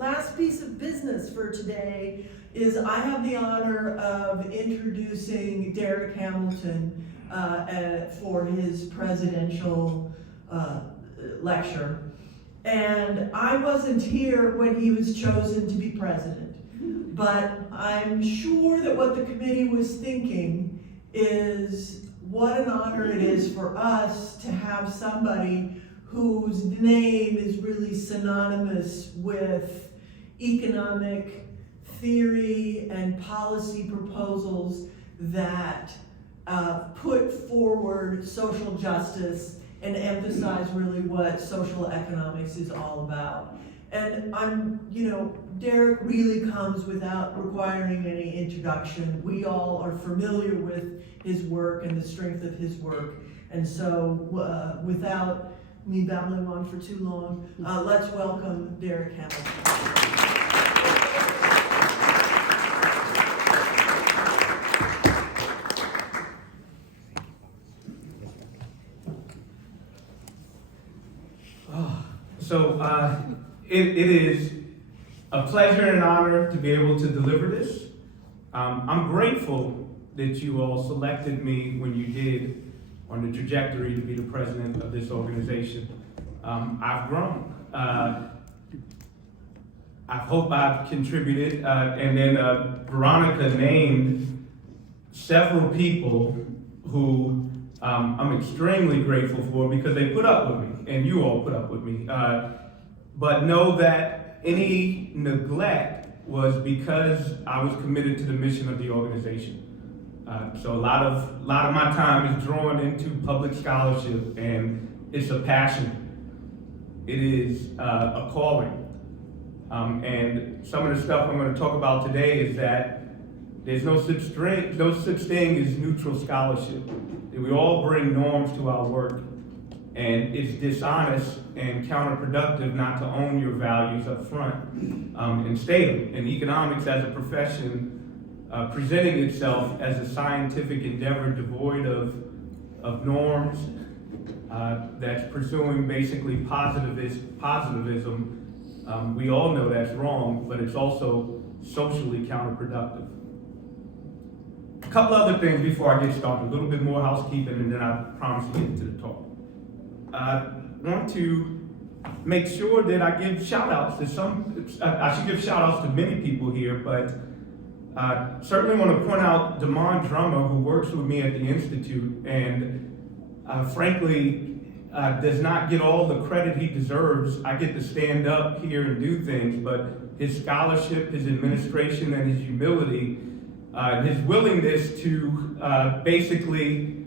last piece of business for today is I have the honor of introducing Darrick Hamilton for his presidential lecture. And I wasn't here when he was chosen to be president, but I'm sure that what the committee was thinking is what an honor it is for us to have somebody whose name is really synonymous with economic theory and policy proposals that put forward social justice and emphasize really what social economics is all about. And Darrick really comes without requiring any introduction. We all are familiar with his work and the strength of his work. And so without me babbling on for too long, let's welcome Darrick Hamilton. So it is a pleasure and an honor to be able to deliver this. I'm grateful that you all selected me when you did on the trajectory to be the president of this organization. I've grown. I hope I've contributed. And then Veronica named several people who I'm extremely grateful for because they put up with me, and you all put up with me. But know that any neglect was because I was committed to the mission of the organization. So a lot of my time is drawn into public scholarship, and it's a passion. It is a calling. And some of the stuff I'm going to talk about today is that there's no such thing as neutral scholarship. We all bring norms to our work, and it's dishonest and counterproductive not to own your values up front and state them. And economics as a profession presenting itself as a scientific endeavor devoid of norms that's pursuing basically positivism. We all know that's wrong, but it's also socially counterproductive. A couple other things before I get started, a little bit more housekeeping, and then I promise to get into the talk. I want to make sure that I give shout outs to I should give shout outs to many people here, but certainly want to point out Damon Drummer, who works with me at the Institute, and frankly, does not get all the credit he deserves. I get to stand up here and do things, but his scholarship, his administration, and his humility, his willingness to basically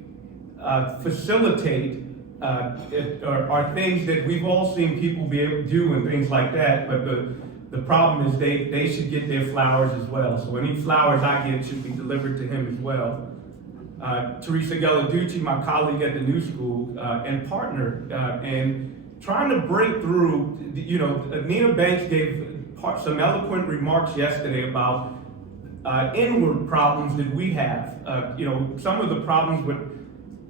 facilitate are things that we've all seen people be able to do and things like that, but the problem is they should get their flowers as well. So any flowers I get should be delivered to him as well. Teresa Gelladucci, my colleague at the New School and partner, and trying to break through, Nina Banks gave some eloquent remarks yesterday about inward problems that we have. Some of the problems with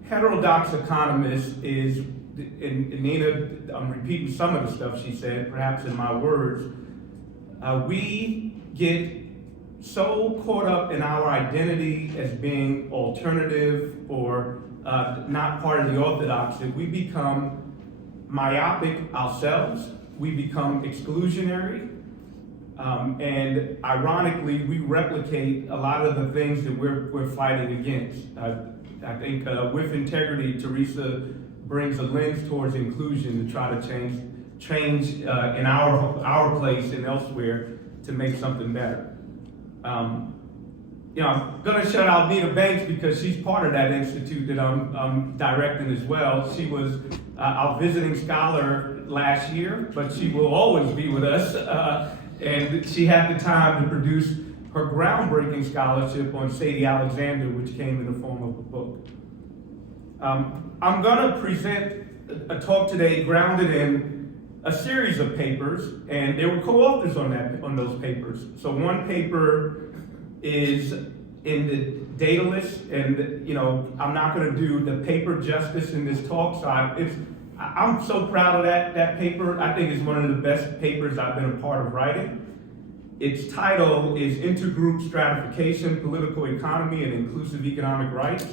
heterodox economists is, and Nina, I'm repeating some of the stuff she said, perhaps in my words, we get so caught up in our identity as being alternative or not part of the orthodox that we become myopic ourselves, we become exclusionary, and ironically, we replicate a lot of the things that we're fighting against. I think with integrity, Teresa brings a lens towards inclusion to try to change in our place and elsewhere to make something better. I'm going to shout out Nina Banks because she's part of that institute that I'm directing as well. She was our visiting scholar last year, but she will always be with us. And she had the time to produce her groundbreaking scholarship on Sadie Alexander, which came in the form of a book. I'm going to present a talk today grounded in a series of papers, and there were co-authors on those papers. So one paper is in the data list, and I'm not going to do the paper justice in this talk. So I'm so proud of that paper. I think it's one of the best papers I've been a part of writing. Its title is Intergroup Stratification, Political Economy, and Inclusive Economic Rights.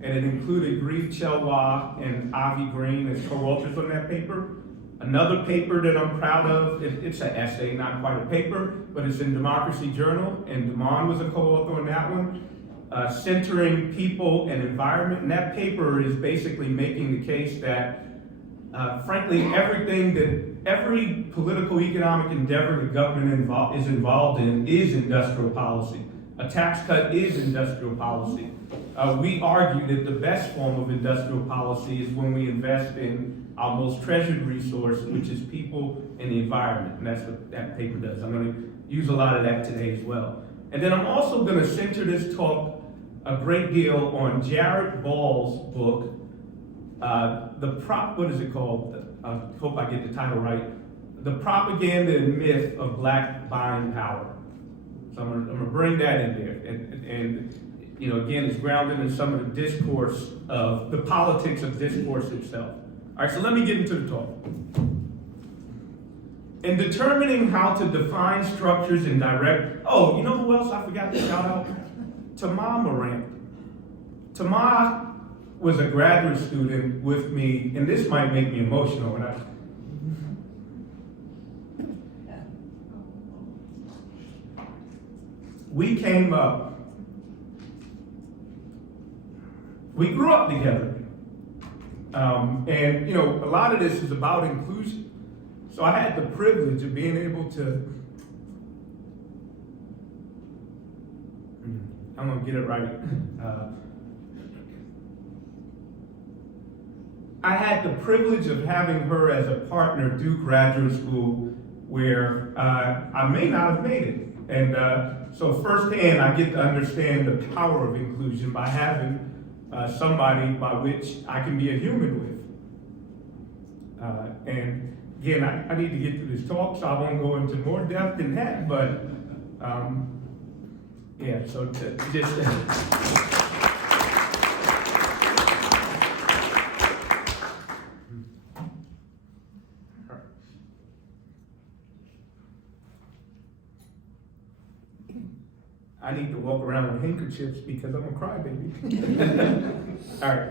And it included Grieve Chelwa and Avi Green as co-authors on that paper. Another paper that I'm proud of, it's an essay, not quite a paper, but it's in Democracy Journal, and Damon was a co-author on that one, Centering People and Environment. And that paper is basically making the case that, frankly, every political economic endeavor the government is involved in is industrial policy. A tax cut is industrial policy. We argue that the best form of industrial policy is when we invest in our most treasured resource, which is people and the environment, and that's what that paper does. I'm going to use a lot of that today as well. And then I'm also going to center this talk a great deal on Jared Ball's book, what is it called? I hope I get the title right. The Propaganda and Myth of Black Buying Power. So I'm gonna bring that in there. And you know, again, it's grounded in some of the discourse of the politics of discourse itself. All right, so let me get into the talk. In determining how to define structures and direct, oh, you know who else I forgot to shout out? Tamar Morant. Tamar was a graduate student with me, and this might make me emotional. We came up, we grew up together. And you know, a lot of this is about inclusion. So I had the privilege of being able to, I'm gonna get it right. I had the privilege of having her as a partner through graduate school where I may not have made it. And so firsthand, I get to understand the power of inclusion by having somebody by which I can be a human with. And again, I need to get to this talk, so I won't go into more depth than that, but yeah, so just... I need to walk around with handkerchiefs because I'm a crybaby. All right.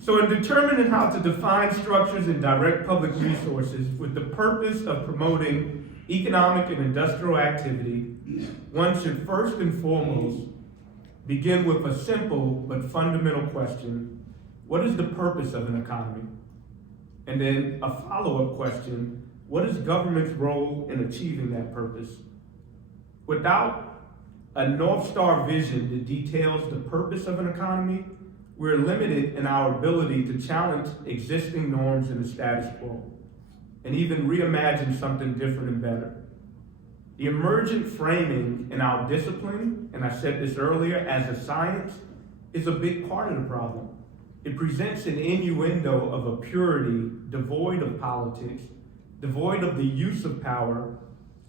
So in determining how to define structures and direct public resources with the purpose of promoting economic and industrial activity, one should first and foremost begin with a simple but fundamental question: what is the purpose of an economy? And then a follow-up question: what is government's role in achieving that purpose? Without a North Star vision that details the purpose of an economy, we're limited in our ability to challenge existing norms in the status quo and even reimagine something different and better. The emergent framing in our discipline, and I said this earlier, as a science, is a big part of the problem. It presents an innuendo of a purity devoid of politics, devoid of the use of power,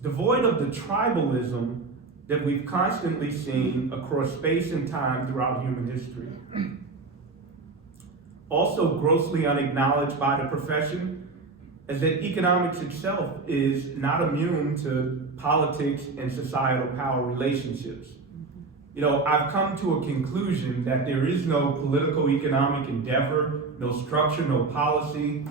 devoid of the tribalism that we've constantly seen across space and time throughout human history. Also grossly unacknowledged by the profession is that economics itself is not immune to politics and societal power relationships. You know, I've come to a conclusion that there is no political economic endeavor, no structure, no policy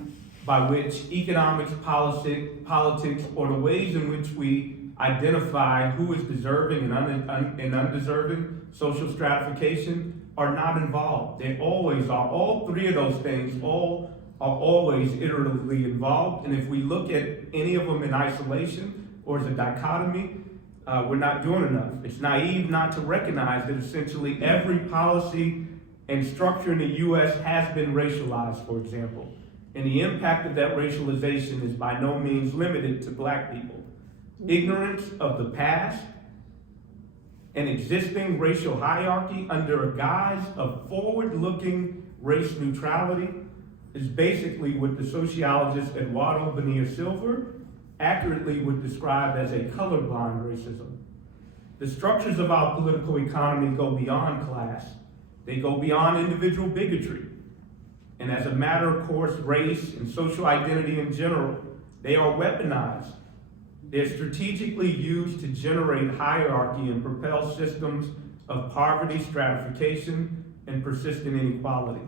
by which economics, politics, or the ways in which we identify who is deserving and undeserving social stratification are not involved. They always are. All three of those things are always iteratively involved. And if we look at any of them in isolation or as a dichotomy, we're not doing enough. It's naive not to recognize that essentially every policy and structure in the US has been racialized, for example. And the impact of that racialization is by no means limited to Black people. Ignorance of the past and existing racial hierarchy under a guise of forward-looking race neutrality is basically what the sociologist Eduardo Bonilla-Silver accurately would describe as a colorblind racism. The structures of our political economy go beyond class. They go beyond individual bigotry. And as a matter of course, race and social identity in general, they are weaponized. They're strategically used to generate hierarchy and propel systems of poverty, stratification, and persistent inequality.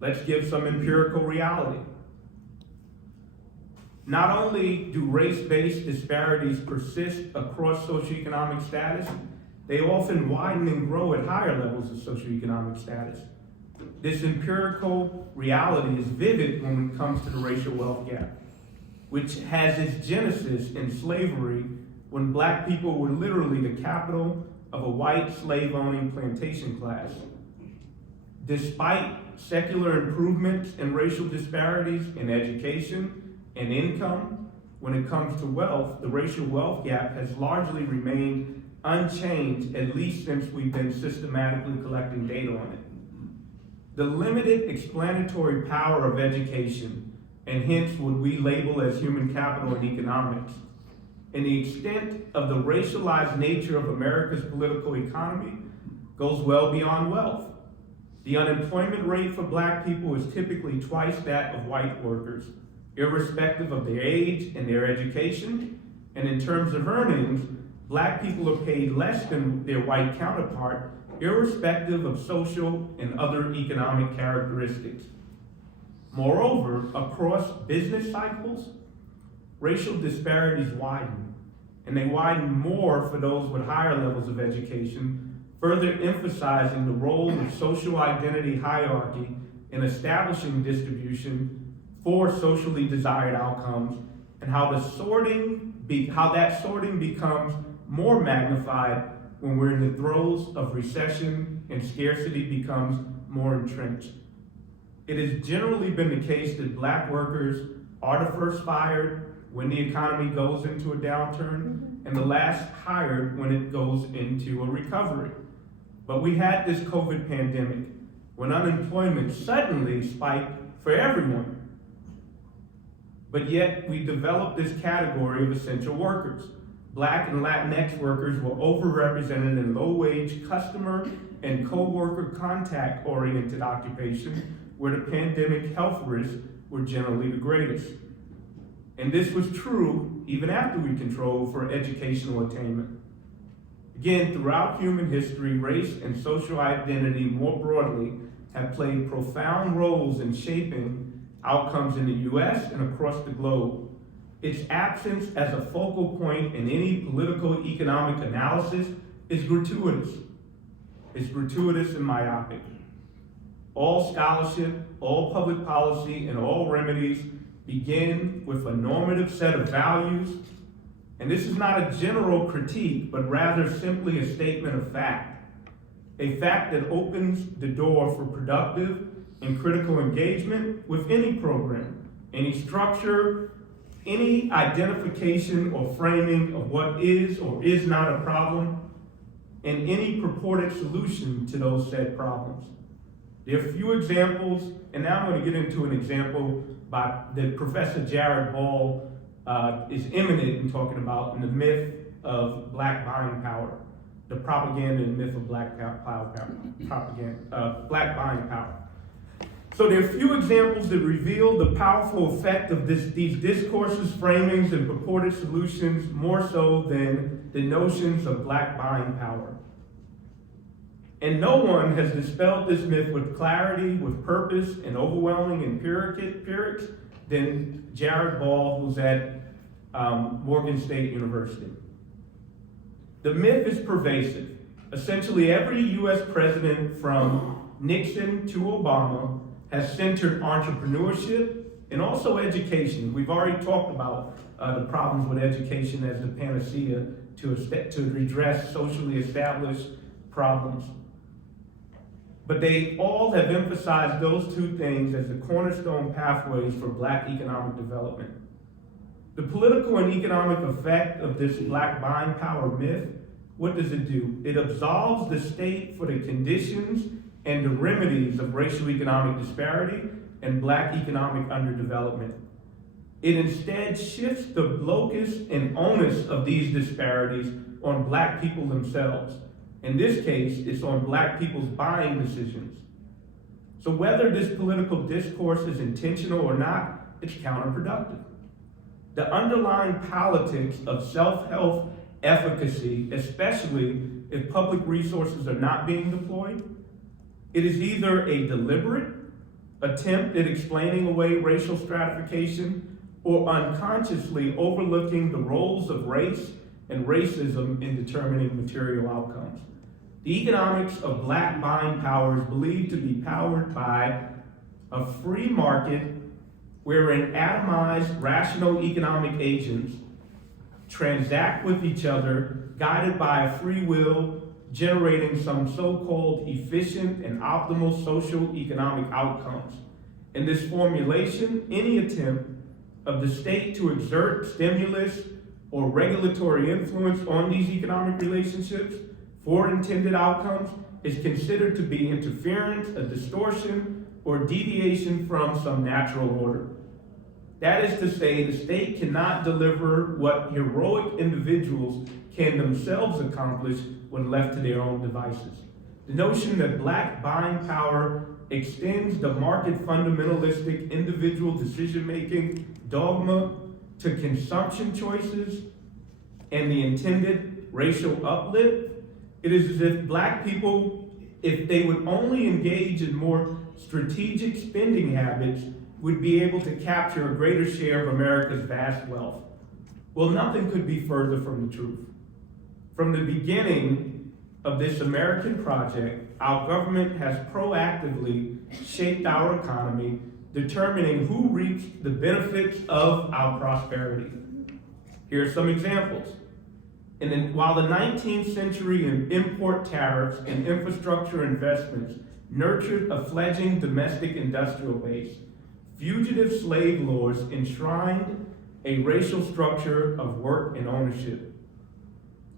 Let's give some empirical reality. Not only do race-based disparities persist across socioeconomic status, they often widen and grow at higher levels of socioeconomic status. This empirical reality is vivid when it comes to the racial wealth gap, which has its genesis in slavery when black people were literally the capital of a white slave-owning plantation class. Despite secular improvements in racial disparities in education and income, when it comes to wealth, the racial wealth gap has largely remained unchanged, at least since we've been systematically collecting data on it. The limited explanatory power of education, and hence what we label as human capital in economics, and the extent of the racialized nature of America's political economy goes well beyond wealth. The unemployment rate for black people is typically twice that of white workers, irrespective of their age and their education. And in terms of earnings, black people are paid less than their white counterpart, irrespective of social and other economic characteristics. Moreover, across business cycles, racial disparities widen, and they widen more for those with higher levels of education, further emphasizing the role of social identity hierarchy in establishing distribution for socially desired outcomes, and how that sorting becomes more magnified when we're in the throes of recession and scarcity becomes more entrenched. It has generally been the case that black workers are the first fired when the economy goes into a downturn, and the last hired when it goes into a recovery. But we had this COVID pandemic when unemployment suddenly spiked for everyone. But yet we developed this category of essential workers. Black and Latinx workers were overrepresented in low-wage customer and co-worker contact-oriented occupation where the pandemic health risks were generally the greatest. And this was true even after we controlled for educational attainment. Again, throughout human history, race and social identity more broadly have played profound roles in shaping outcomes in the US and across the globe. Its absence as a focal point in any political economic analysis is gratuitous. It's gratuitous and myopic. All scholarship, all public policy, and all remedies begin with a normative set of values. And this is not a general critique, but rather simply a statement of fact. A fact that opens the door for productive and critical engagement with any program, any structure, any identification or framing of what is or is not a problem, and any purported solution to those said problems. There are a few examples, and now I'm going to get into an example that Professor Jared Ball is eminent in talking about in the myth of black buying power, the propaganda and myth of black buying power. So there are a few examples that reveal the powerful effect of these discourses, framings, and purported solutions more so than the notions of black buying power. And no one has dispelled this myth with clarity, with purpose, and overwhelming empirics than Jared Ball, who's at Morgan State University. The myth is pervasive. Essentially, every US president from Nixon to Obama has centered entrepreneurship and also education. We've already talked about the problems with education as the panacea to redress socially established problems. But they all have emphasized those two things as the cornerstone pathways for black economic development. The political and economic effect of this black buying power myth, what does it do? It absolves the state for the conditions and the remedies of racial economic disparity and black economic underdevelopment. It instead shifts the locus and onus of these disparities on black people themselves. In this case, it's on black people's buying decisions. So whether this political discourse is intentional or not, it's counterproductive. The underlying politics of self-help efficacy, especially if public resources are not being deployed, it is either a deliberate attempt at explaining away racial stratification or unconsciously overlooking the roles of race and racism in determining material outcomes. The economics of black buying power is believed to be powered by a free market wherein atomized, rational economic agents transact with each other, guided by a free will, generating some so-called efficient and optimal social economic outcomes. In this formulation, any attempt of the state to exert stimulus or regulatory influence on these economic relationships for intended outcomes is considered to be interference, a distortion, or deviation from some natural order. That is to say, the state cannot deliver what heroic individuals can themselves accomplish when left to their own devices. The notion that black buying power extends the market fundamentalistic individual decision-making dogma to consumption choices and the intended racial uplift, it is as if black people, if they would only engage in more strategic spending habits, would be able to capture a greater share of America's vast wealth. Well, nothing could be further from the truth. From the beginning of this American project, our government has proactively shaped our economy, determining who reaps the benefits of our prosperity. Here are some examples. While the 19th century import tariffs and infrastructure investments nurtured a fledgling domestic industrial base, fugitive slave laws enshrined a racial structure of work and ownership.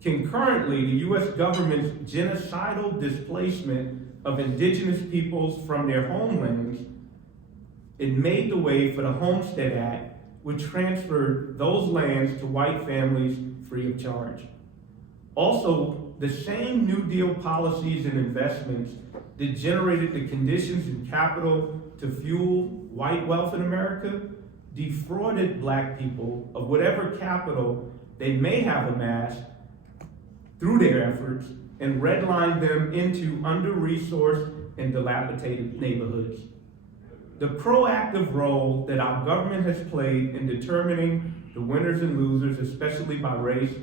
Concurrently, the U.S. government's genocidal displacement of indigenous peoples from their homelands, it made the way for the Homestead Act, which transferred those lands to white families free of charge. Also, the same New Deal policies and investments that generated the conditions and capital to fuel white wealth in America defrauded black people of whatever capital they may have amassed through their efforts and redlined them into under-resourced and dilapidated neighborhoods. The proactive role that our government has played in determining the winners and losers, especially by race,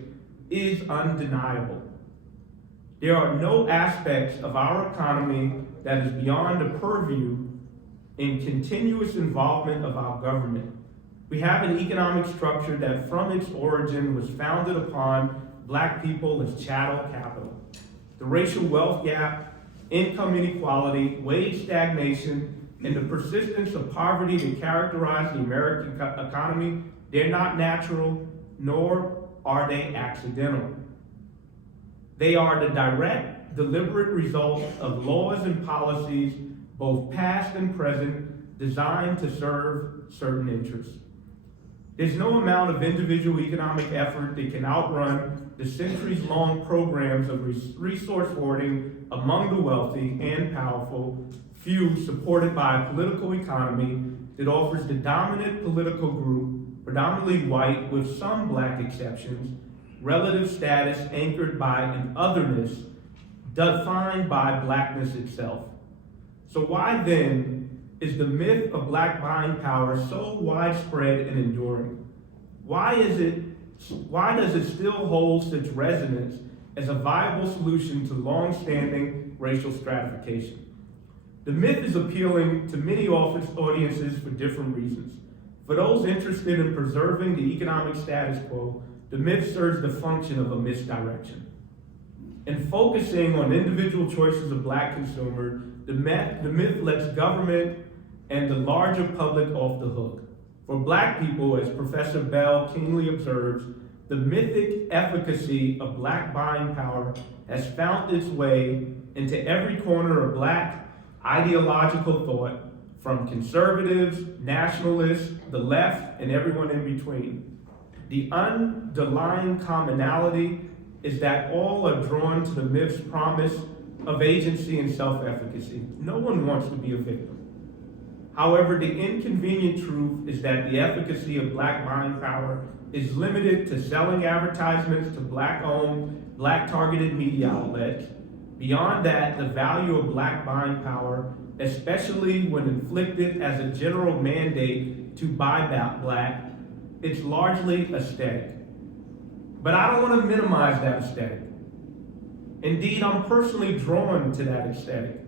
is undeniable. There are no aspects of our economy that is beyond the purview and continuous involvement of our government. We have an economic structure that from its origin was founded upon black people as chattel capital. The racial wealth gap, income inequality, wage stagnation, and the persistence of poverty that characterize the American economy, they're not natural, nor are they accidental. They are the direct, deliberate result of laws and policies, both past and present, designed to serve certain interests. There's no amount of individual economic effort that can outrun the centuries-long programs of resource hoarding among the wealthy and powerful, few supported by a political economy that offers the dominant political group, predominantly white with some black exceptions, relative status anchored by an otherness defined by blackness itself. So why then is the myth of black buying power so widespread and enduring? Why does it still hold such resonance as a viable solution to long-standing racial stratification? The myth is appealing to many audiences for different reasons. For those interested in preserving the economic status quo, the myth serves the function of a misdirection. In focusing on individual choices of black consumers, the myth lets government and the larger public off the hook. For black people, as Professor Bell keenly observes, the mythic efficacy of black buying power has found its way into every corner of black ideological thought, from conservatives, nationalists, the left, and everyone in between. The underlying commonality is that all are drawn to the myth's promise of agency and self-efficacy. No one wants to be a victim. However, the inconvenient truth is that the efficacy of black buying power is limited to selling advertisements to black-owned, black-targeted media outlets. Beyond that, the value of black buying power, especially when inflicted as a general mandate to buy black, it's largely aesthetic. But I don't want to minimize that aesthetic. Indeed, I'm personally drawn to that aesthetic.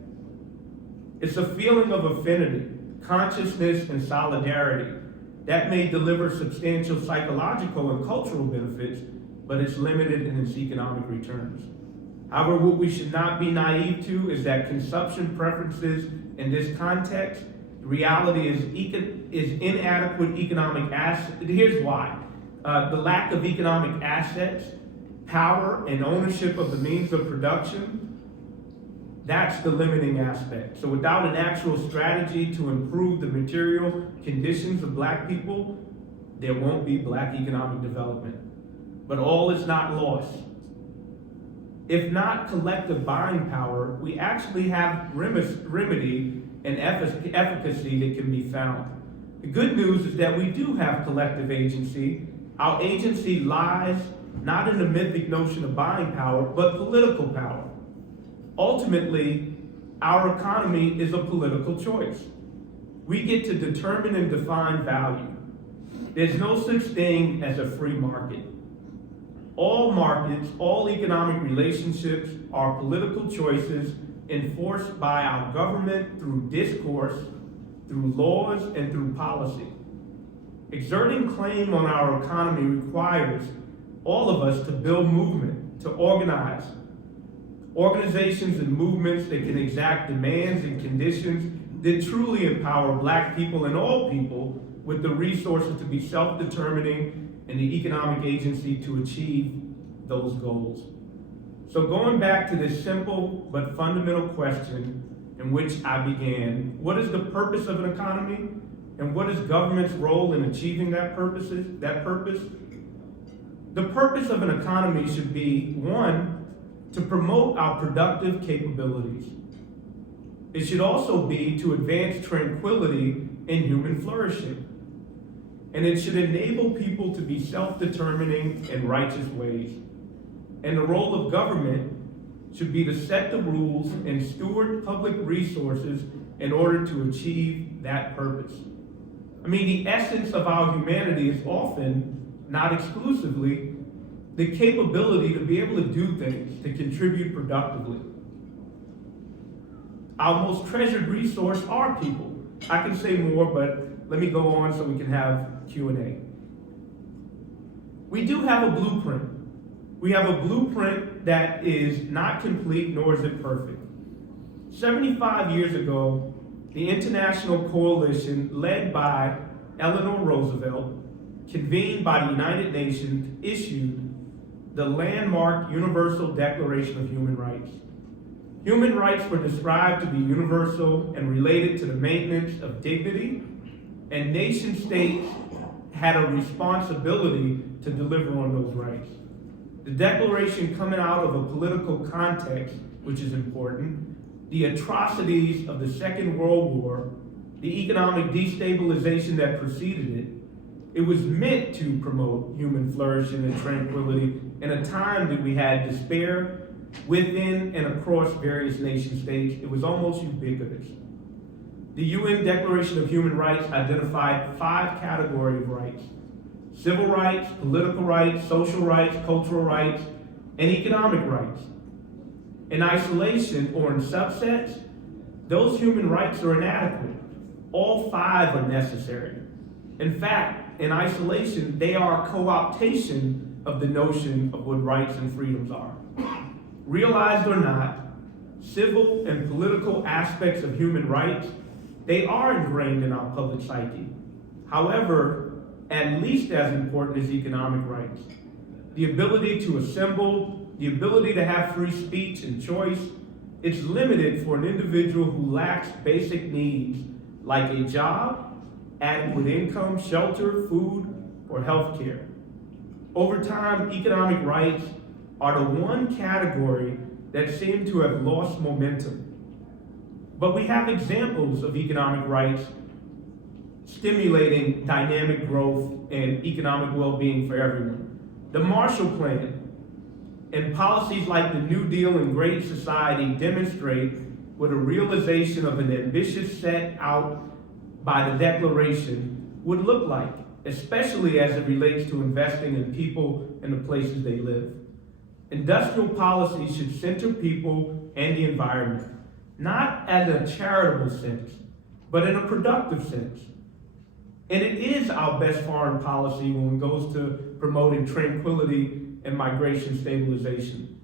It's a feeling of affinity, consciousness, and solidarity that may deliver substantial psychological and cultural benefits, but it's limited in its economic returns. However, what we should not be naive to is that consumption preferences in this context, reality is inadequate economic assets. Here's why. The lack of economic assets, power, and ownership of the means of production, that's the limiting aspect. So without an actual strategy to improve the material conditions of black people, there won't be black economic development. But all is not lost. If not collective buying power, we actually have remedy and efficacy that can be found. The good news is that we do have collective agency. Our agency lies not in the mythic notion of buying power, but political power. Ultimately, our economy is a political choice. We get to determine and define value. There's no such thing as a free market. All markets, all economic relationships are political choices enforced by our government through discourse, through laws, and through policy. Exerting claim on our economy requires all of us to build movement, to organize. Organizations and movements that can exact demands and conditions that truly empower black people and all people with the resources to be self-determining and the economic agency to achieve those goals. So going back to this simple but fundamental question in which I began, what is the purpose of an economy? And what is government's role in achieving that purpose? The purpose of an economy should be, one, to promote our productive capabilities. It should also be to advance tranquility and human flourishing. And it should enable people to be self-determining in righteous ways. And the role of government should be to set the rules and steward public resources in order to achieve that purpose. I mean, the essence of our humanity is often, not exclusively, the capability to be able to do things, to contribute productively. Our most treasured resource are people. I can say more, but let me go on so we can have Q&A. We do have a blueprint. We have a blueprint that is not complete, nor is it perfect. 75 years ago, the international coalition led by Eleanor Roosevelt, convened by the United Nations, issued the landmark Universal Declaration of Human Rights. Human rights were described to be universal and related to the maintenance of dignity, and nation states had a responsibility to deliver on those rights. The declaration coming out of a political context, which is important, the atrocities of the Second World War, the economic destabilization that preceded it, it was meant to promote human flourishing and tranquility in a time that we had despair within and across various nation states. It was almost ubiquitous. The UN Declaration of Human Rights identified 5 categories of rights: civil rights, political rights, social rights, cultural rights, and economic rights. In isolation or in subsets, those human rights are inadequate. All 5 are necessary. In fact, in isolation, they are a co-optation of the notion of what rights and freedoms are. Realized or not, civil and political aspects of human rights, they are ingrained in our public psyche. However, at least as important as economic rights, the ability to assemble, the ability to have free speech and choice, it's limited for an individual who lacks basic needs like a job, adequate income, shelter, food, or health care. Over time, economic rights are the one category that seem to have lost momentum. But we have examples of economic rights stimulating dynamic growth and economic well-being for everyone. The Marshall Plan and policies like the New Deal and Great Society demonstrate what a realization of an ambitious set out by the Declaration would look like, especially as it relates to investing in people and the places they live. Industrial policy should center people and the environment, not as a charitable sense, but in a productive sense. And it is our best foreign policy when it goes to promoting tranquility and migration stabilization.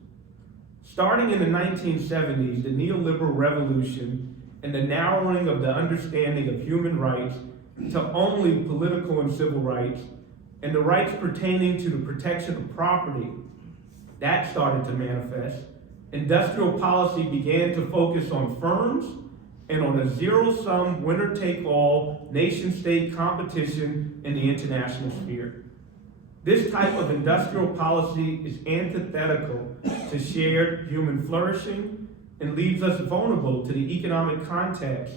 Starting in the 1970s, the neoliberal revolution and the narrowing of the understanding of human rights to only political and civil rights, and the rights pertaining to the protection of property, that started to manifest. Industrial policy began to focus on firms and on a zero-sum, winner-take-all, nation-state competition in the international sphere. This type of industrial policy is antithetical to shared human flourishing and leaves us vulnerable to the economic context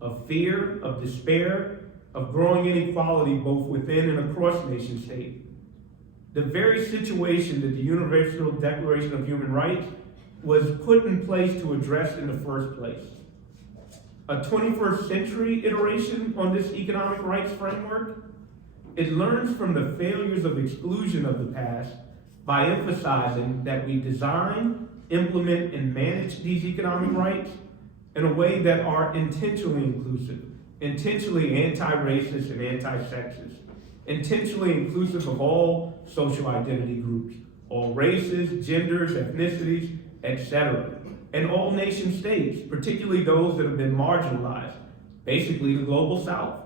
of fear, of despair, of growing inequality both within and across nation state. The very situation that the Universal Declaration of Human Rights was put in place to address in the first place. A 21st century iteration on this economic rights framework, it learns from the failures of exclusion of the past by emphasizing that we design, implement, and manage these economic rights in a way that are intentionally inclusive, intentionally anti-racist and anti-sexist, intentionally inclusive of all social identity groups, all races, genders, ethnicities, etc., and all nation states, particularly those that have been marginalized, basically the global south.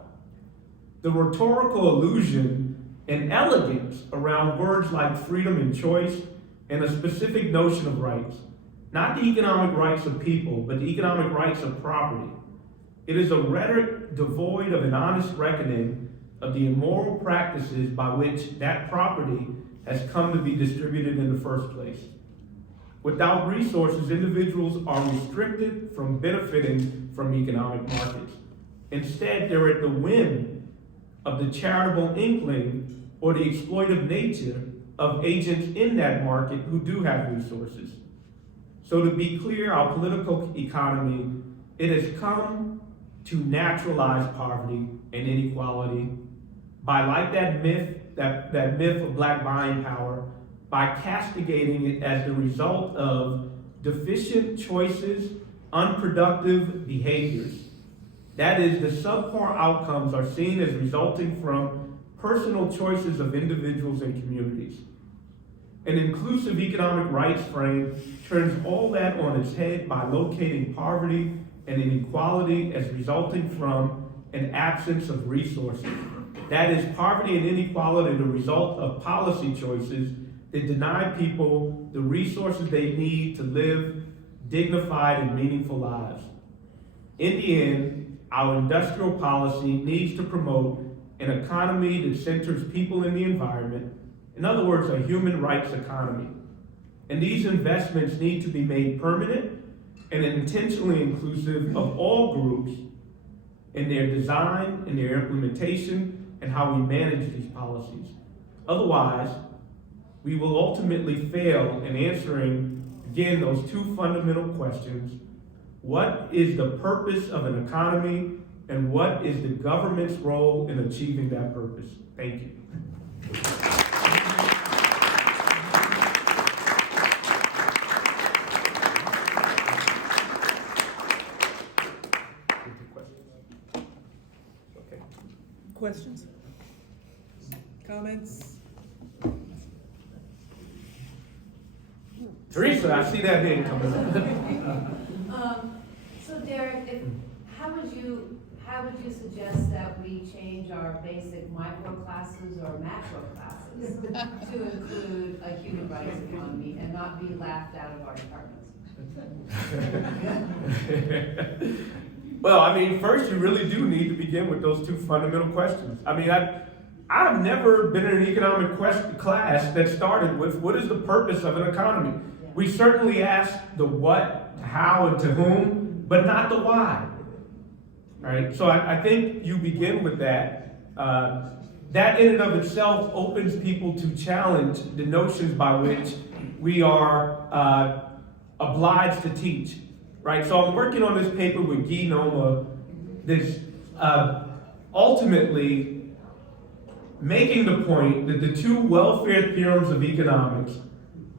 The rhetorical illusion and elegance around words like freedom and choice and a specific notion of rights, not the economic rights of people, but the economic rights of property. It is a rhetoric devoid of an honest reckoning of the immoral practices by which that property has come to be distributed in the first place. Without resources, individuals are restricted from benefiting from economic markets. Instead, they're at the whim of the charitable inkling or the exploitive nature of agents in that market who do have resources. So to be clear, our political economy, it has come to naturalize poverty and inequality by, like that myth, that myth of black buying power, by castigating it as the result of deficient choices, unproductive behaviors. That is, the subpar outcomes are seen as resulting from personal choices of individuals and communities. An inclusive economic rights frame turns all that on its head by locating poverty and inequality as resulting from an absence of resources. That is, poverty and inequality are the result of policy choices that deny people the resources they need to live dignified and meaningful lives. In the end, our industrial policy needs to promote an economy that centers people in the environment, in other words, a human rights economy. And these investments need to be made permanent and intentionally inclusive of all groups in their design, in their implementation, and how we manage these policies. Otherwise, we will ultimately fail in answering, again, those two fundamental questions. What is the purpose of an economy, and what is the government's role in achieving that purpose? Thank you. Questions? Comments? Teresa, I see that hand coming up. So Darrick, how would you suggest that we change our basic micro classes or macro classes to include a human rights economy and not be laughed out of our departments? Well, I mean, first you really do need to begin with those two fundamental questions. I mean, I've never been in an economic class that started with what is the purpose of an economy. Yeah. We certainly ask the what, how, and to whom, but not the why. right? So I think you begin with that. That in and of itself opens people to challenge the notions by which we are obliged to teach, right? So I'm working on this paper with Guy Noma, this ultimately making the point that the two welfare theorems of economics,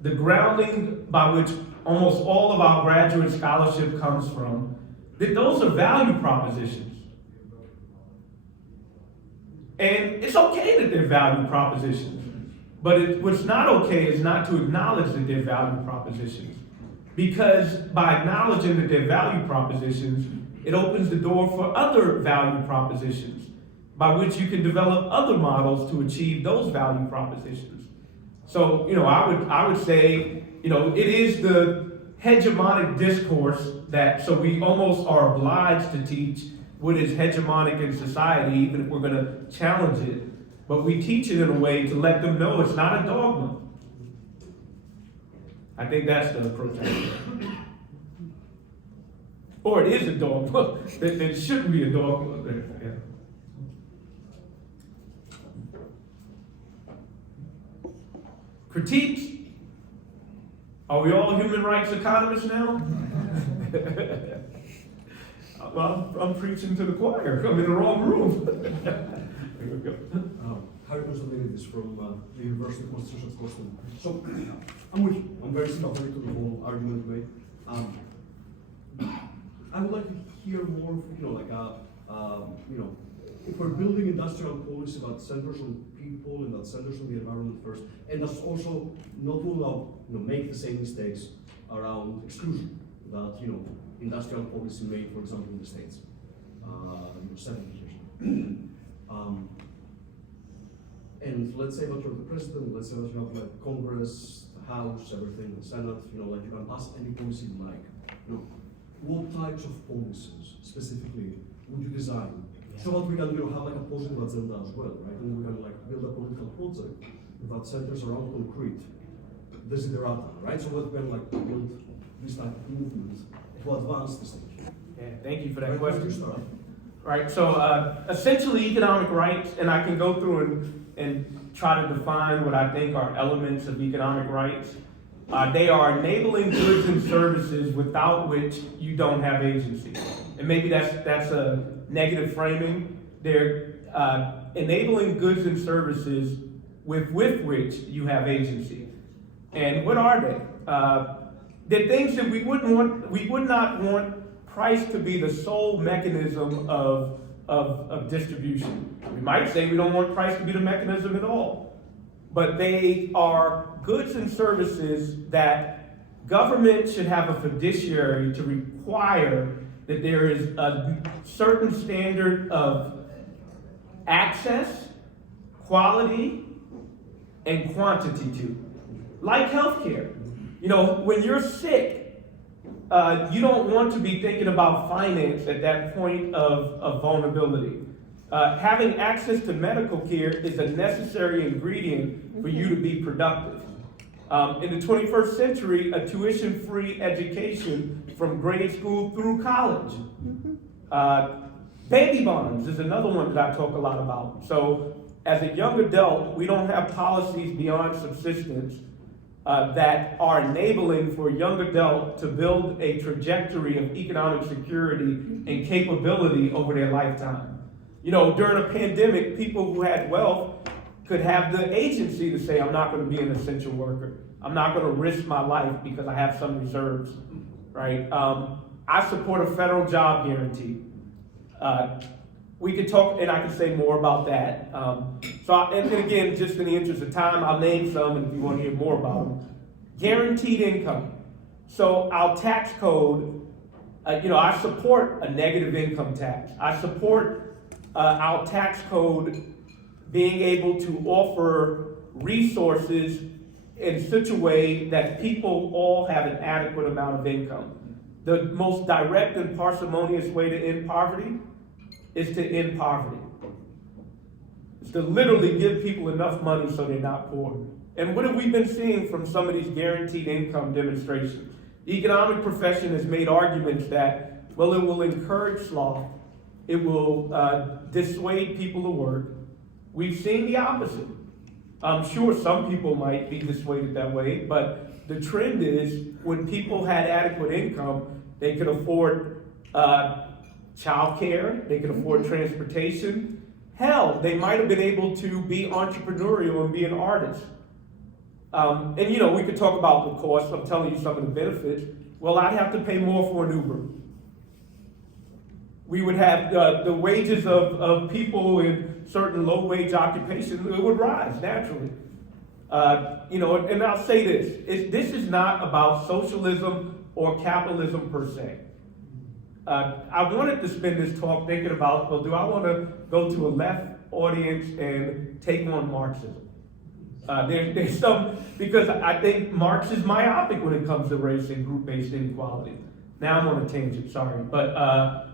the grounding by which almost all of our graduate scholarship comes from, that those are value propositions. And it's okay that they're value propositions, but what's not okay is not to acknowledge that they're value propositions. Because by acknowledging that they're value propositions, it opens the door for other value propositions by which you can develop other models to achieve those value propositions. So, I would say, it is the hegemonic discourse that, so we almost are obliged to teach what is hegemonic in society, even if we're going to challenge it. But we teach it in a way to let them know it's not a dogma. I think that's the approach. Or it is a dogma. It shouldn't be a dogma. Yeah. Critiques. Are we all human rights economists now? Well, I'm preaching to the choir. I'm in the wrong room. There we go. Harry Constantinides from the University of Constitutional Scotland. So, I'm with you. I'm very sympathetic to the whole argument you made. I would like to hear more, if we're building industrial policy that centers on people and that centers on the environment first, and that's also not to allow, make the same mistakes around exclusion that, industrial policy made, for example, in the States, 70 years. And let's say that you're the president, let's say that you have like Congress, the House, everything, the Senate, you can pass any policy you like. What types of policies specifically would you design so that we can have like a positive agenda as well, right? And we can like build a political project that centers around concrete desiderata, right? So we can like build this type of movement to advance this thing. Yeah, thank you for that Right, question. where do you start? Right, so essentially economic rights, and I can go through and try to define what I think are elements of economic rights. They are enabling goods and services without which you don't have agency. And maybe that's a negative framing. They're enabling goods and services with which you have agency. And what are they? They're things that we would not want price to be the sole mechanism of distribution. We might say we don't want price to be the mechanism at all. But they are goods and services that government should have a fiduciary to require that there is a certain standard of access, quality, and quantity to. Like healthcare. When you're sick, you don't want to be thinking about finance at that point of vulnerability. Having access to medical care is a necessary ingredient for you to be productive. In the 21st century, a tuition-free education from grade school through college. Baby bonds is another one that I talk a lot about. So as a young adult, we don't have policies beyond subsistence that are enabling for a young adult to build a trajectory of economic security and capability over their lifetime. During a pandemic, people who had wealth could have the agency to say, I'm not going to be an essential worker. I'm not going to risk my life because I have some reserves, right? I support a federal job guarantee. We could talk, and I could say more about that. And again, just in the interest of time, I'll name some, and if you want to hear more about them. Guaranteed income. So our tax code, I support a negative income tax. I support our tax code being able to offer resources in such a way that people all have an adequate amount of income. The most direct and parsimonious way to end poverty is to end poverty. It's to literally give people enough money so they're not poor. And what have we been seeing from some of these guaranteed income demonstrations? The economic profession has made arguments that, well, it will encourage sloth. It will dissuade people to work. We've seen the opposite. I'm sure some people might be dissuaded that way, but the trend is when people had adequate income, they could afford childcare, they could afford transportation. Hell, they might have been able to be entrepreneurial and be an artist. And we could talk about the cost. I'm telling you some of the benefits. Well, I'd have to pay more for an Uber. We would have the wages of people in certain low-wage occupations, it would rise naturally. And I'll say this, this is not about socialism or capitalism per se. I wanted to spend this talk thinking about, well, do I want to go to a left audience and take on Marxism? There's some, because I think Marx is myopic when it comes to race and group-based inequality. Now I'm on a tangent, sorry, but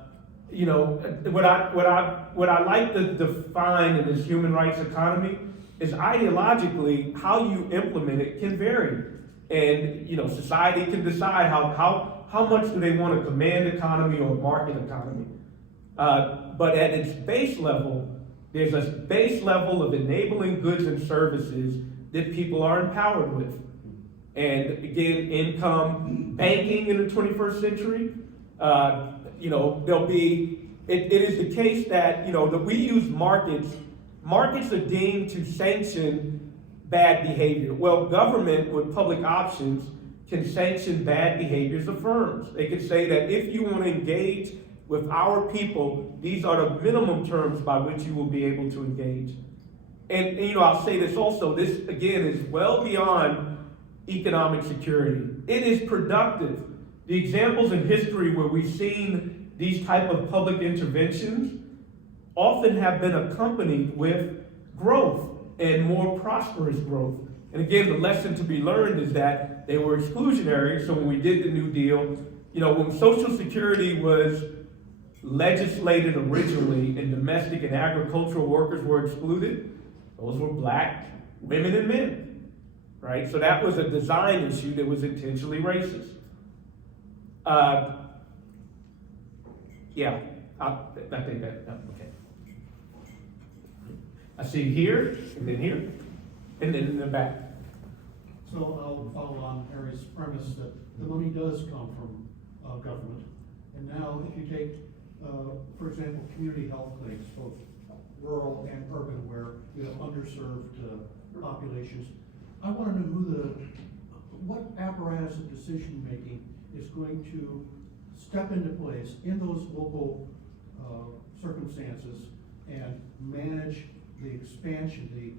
what I like to define in this human rights economy is ideologically how you implement it can vary, and society can decide how much do they want a command economy or a market economy. But at its base level, there's a base level of enabling goods and services that people are empowered with. And again, income, banking in the 21st century, there'll be, it is the case that, that we use markets. Markets are deemed to sanction bad behavior. Well, government with public options can sanction bad behaviors of firms. They can say that if you want to engage with our people, these are the minimum terms by which you will be able to engage. And I'll say this also, this again is well beyond economic security. It is productive. The examples in history where we've seen these type of public interventions often have been accompanied with growth and more prosperous growth. And again, the lesson to be learned is that they were exclusionary. So when we did the New Deal, when Social Security was legislated originally and domestic and agricultural workers were excluded, those were Black women and men, right? So that was a design issue that was intentionally racist. I think that, okay. I see here, and then in the back. So I'll follow on Harry's premise that the money does come from government. And now if you take, for example, community health clinics, both rural and urban, where you have underserved populations, I want to know what apparatus of decision-making is going to step into place in those local circumstances and manage the expansion, the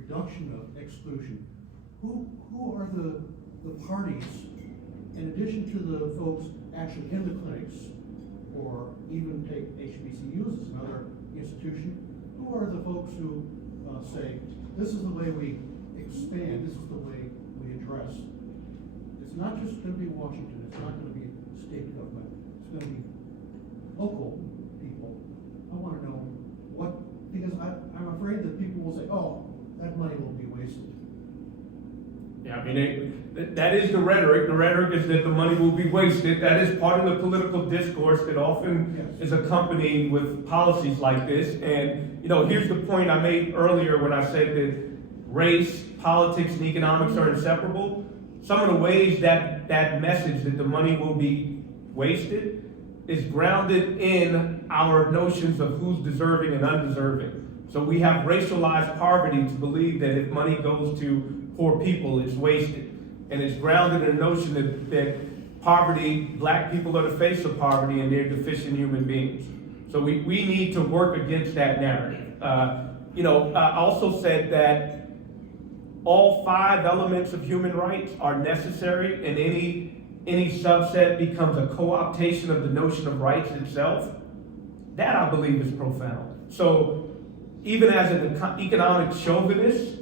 reduction of exclusion. Who are the parties, in addition to the folks actually in the clinics, or even take HBCUs as another institution, who are the folks who say, this is the way we expand, this is the way we address? It's not just going to be Washington, it's not going to be state government, it's going to be local people. I want to know because I'm afraid that people will say, oh, that money will be wasted. Yeah, I mean, that is the rhetoric. The rhetoric is that the money will be wasted. That is part of the political discourse that often is accompanied with policies like this. And, here's the point I made earlier when I said that race, politics, and economics are inseparable. Some of the ways that message that the money will be wasted is grounded in our notions of who's deserving and undeserving. So we have racialized poverty to believe that if money goes to poor people, it's wasted. And it's grounded in a notion that poverty, Black people are the face of poverty and they're deficient human beings. So we need to work against that narrative. I also said that all 5 elements of human rights are necessary, and any subset becomes a co-optation of the notion of rights itself. That, I believe, is profound. So even as an economic chauvinist,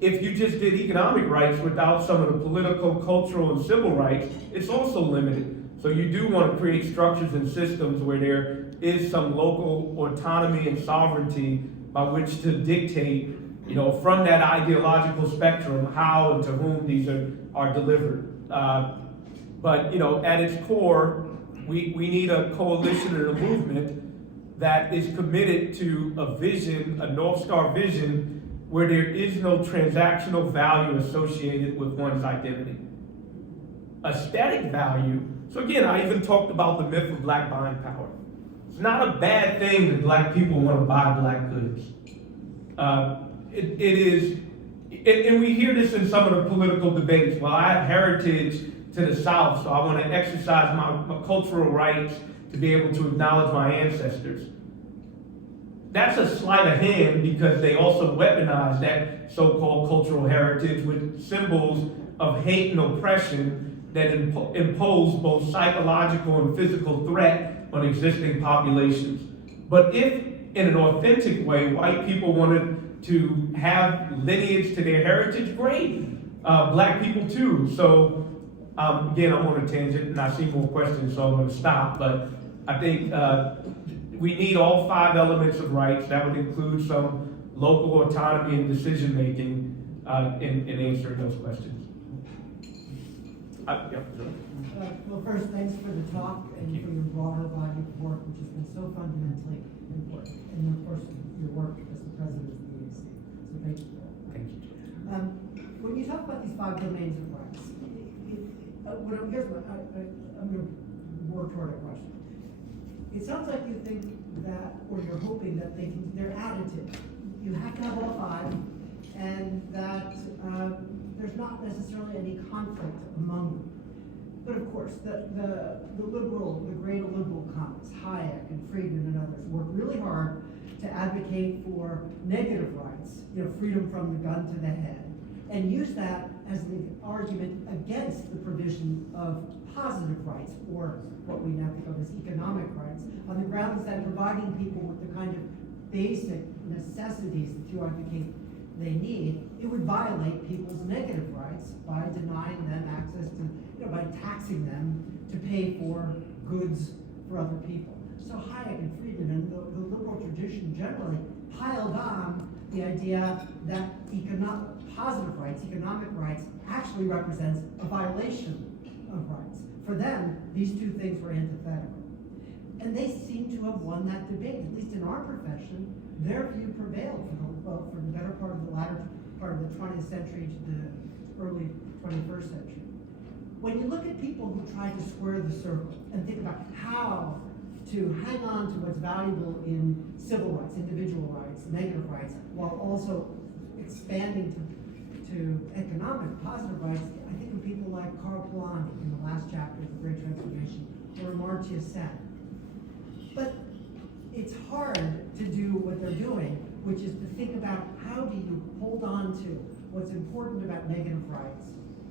if you just did economic rights without some of the political, cultural, and civil rights, it's also limited. So you do want to create structures and systems where there is some local autonomy and sovereignty by which to dictate, from that ideological spectrum, how and to whom these are delivered. But at its core, We need a coalition and a movement that is committed to a vision, a North Star vision, where there is no transactional value associated with one's identity. Aesthetic value, so again, I even talked about the myth of black buying power. It's not a bad thing that black people want to buy black goods. It is, and we hear this in some of the political debates. Well, I have heritage to the South, so I want to exercise my cultural rights to be able to acknowledge my ancestors. That's a sleight of hand because they also weaponize that so-called cultural heritage with symbols of hate and oppression that impose both psychological and physical threat on existing populations. But if, in an authentic way, white people wanted to have lineage to their heritage, great. Black people too. So, again, I'm on a tangent and I see more questions, so I'm going to stop. But I think we need all 5 elements of rights. That would include some local autonomy and decision making in answering those questions. Well, first, thanks for the talk and for your broader body of work, which has been so fundamentally important. And of course, your work as the president of the ASE. So thank you for that. Thank you. When you talk about these 5 domains of rights, I'm going to work toward a question. It sounds like you think that, or you're hoping that they're additive. You have to have all 5, and that there's not necessarily any conflict among them. But of course, the great liberal economists, Hayek and Friedman and others, work really hard to advocate for negative rights, freedom from the gun to the head, and use that as the argument against the provision of positive rights, or what we now think of as economic rights, on the grounds that providing people with the kind of basic necessities that you advocate they need, it would violate people's negative rights by denying them access to, by taxing them to pay for goods for other people. So Hayek and Friedman and the liberal tradition generally piled on the idea that positive rights, economic rights, actually represents a violation of rights. For them, these two things were antithetical. And they seem to have won that debate, at least in our profession. Their view prevailed for the better part of the latter part of the 20th century to the early 21st century. When you look at people who try to square the circle and think about how to hang on to what's valuable in civil rights, individual rights, negative rights, while also expanding to economic positive rights, I think of people like Karl Polanyi in the last chapter of The Great Transformation, or Amartya Sen. But it's hard to do what they're doing, which is to think about how do you hold on to what's important about negative rights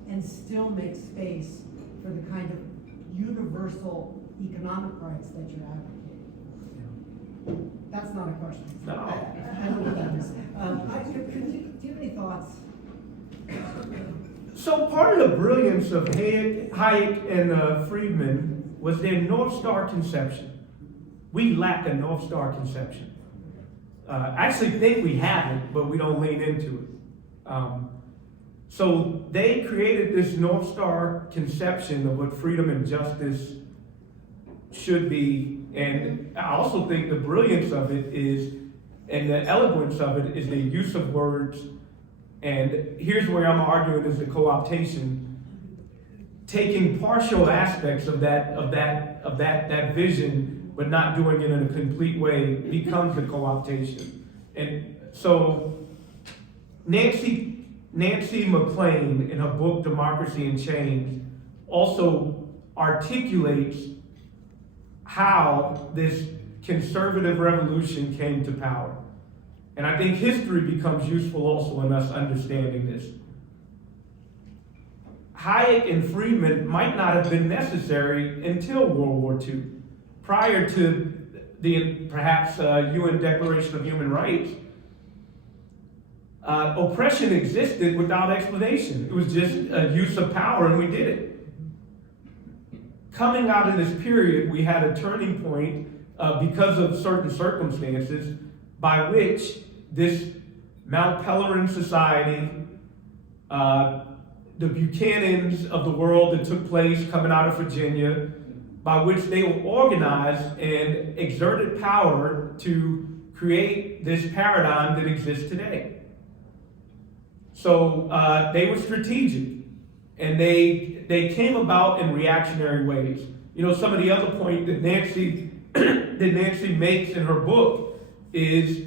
and still make space for the kind of universal economic rights that you're advocating. That's not a question. No. I don't know what that is. Do you have any thoughts? So part of the brilliance of Hayek and Friedman was their North Star conception. We lack a North Star conception. I actually think we have it, but we don't lean into it. So they created this North Star conception of what freedom and justice should be. And I also think the brilliance of it is, and the eloquence of it is the use of words. And here's where I'm arguing is the co-optation. Taking partial aspects of that vision, but not doing it in a complete way, becomes the co-optation. And so Nancy McLean, in her book Democracy and Change, also articulates how this conservative revolution came to power. And I think history becomes useful also in us understanding this. Hayek and Friedman might not have been necessary until World War II. Prior to the perhaps UN Declaration of Human Rights, oppression existed without explanation. It was just a use of power, and we did it. Coming out of this period, we had a turning point because of certain circumstances by which this Mount Pelerin society, the Buchanans of the world that took place coming out of Virginia, by which they were organized and exerted power to create this paradigm that exists today. So they were strategic, and they came about in reactionary ways. You know, some of the other point that Nancy makes in her book is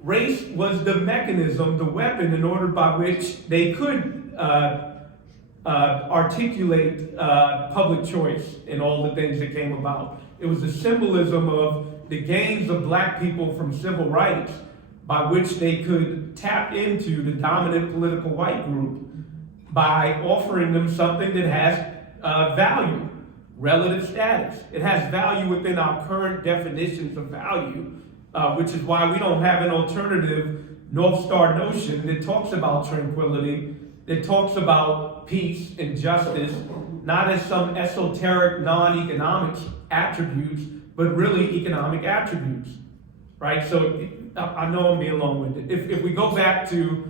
race was the mechanism, the weapon, in order by which they could articulate public choice and all the things that came about. It was the symbolism of the gains of black people from civil rights by which they could tap into the dominant political white group by offering them something that has value, relative status. It has value within our current definitions of value, which is why we don't have an alternative North Star notion that talks about tranquility, that talks about peace and justice, not as some esoteric non-economic attributes, but really economic attributes, right? So I know I'm being long-winded. If we go back to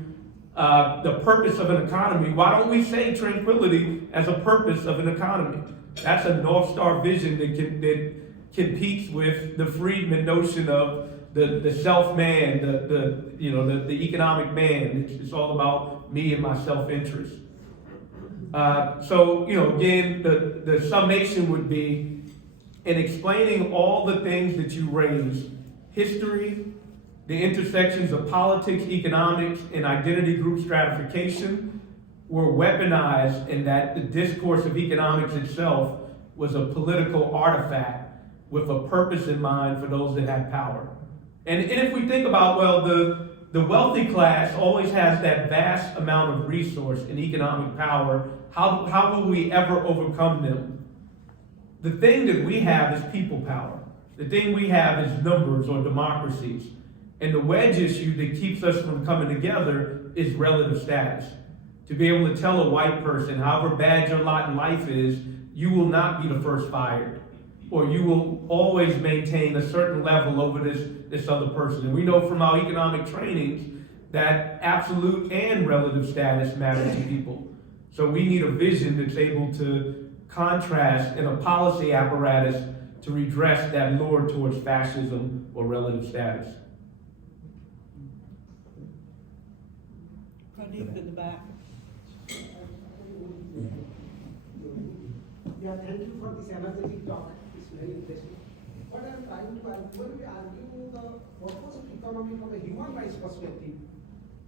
the purpose of an economy, why don't we say tranquility as a purpose of an economy? That's a North Star vision that competes with the Friedman notion of the self-man, the economic man. It's all about me and my self-interest. So, again, the summation would be, in explaining all the things that you raised, history, the intersections of politics, economics, and identity group stratification were weaponized, in that the discourse of economics itself was a political artifact with a purpose in mind for those that had power. And if we think about, well, the wealthy class always has that vast amount of resource and economic power, how will we ever overcome them? The thing that we have is people power. The thing we have is numbers or democracies. And the wedge issue that keeps us from coming together is relative status. To be able to tell a white person, however bad your lot in life is, you will not be the first fired, or you will always maintain a certain level over this other person. And we know from our economic trainings that absolute and relative status matter to people. So we need a vision that's able to contrast in a policy apparatus to redress that lure towards fascism or relative status. Pradeep in the back. Yeah, thank you for this energetic talk. It's very interesting. What I'm trying to argue, when we argue the purpose of economy from a human rights perspective,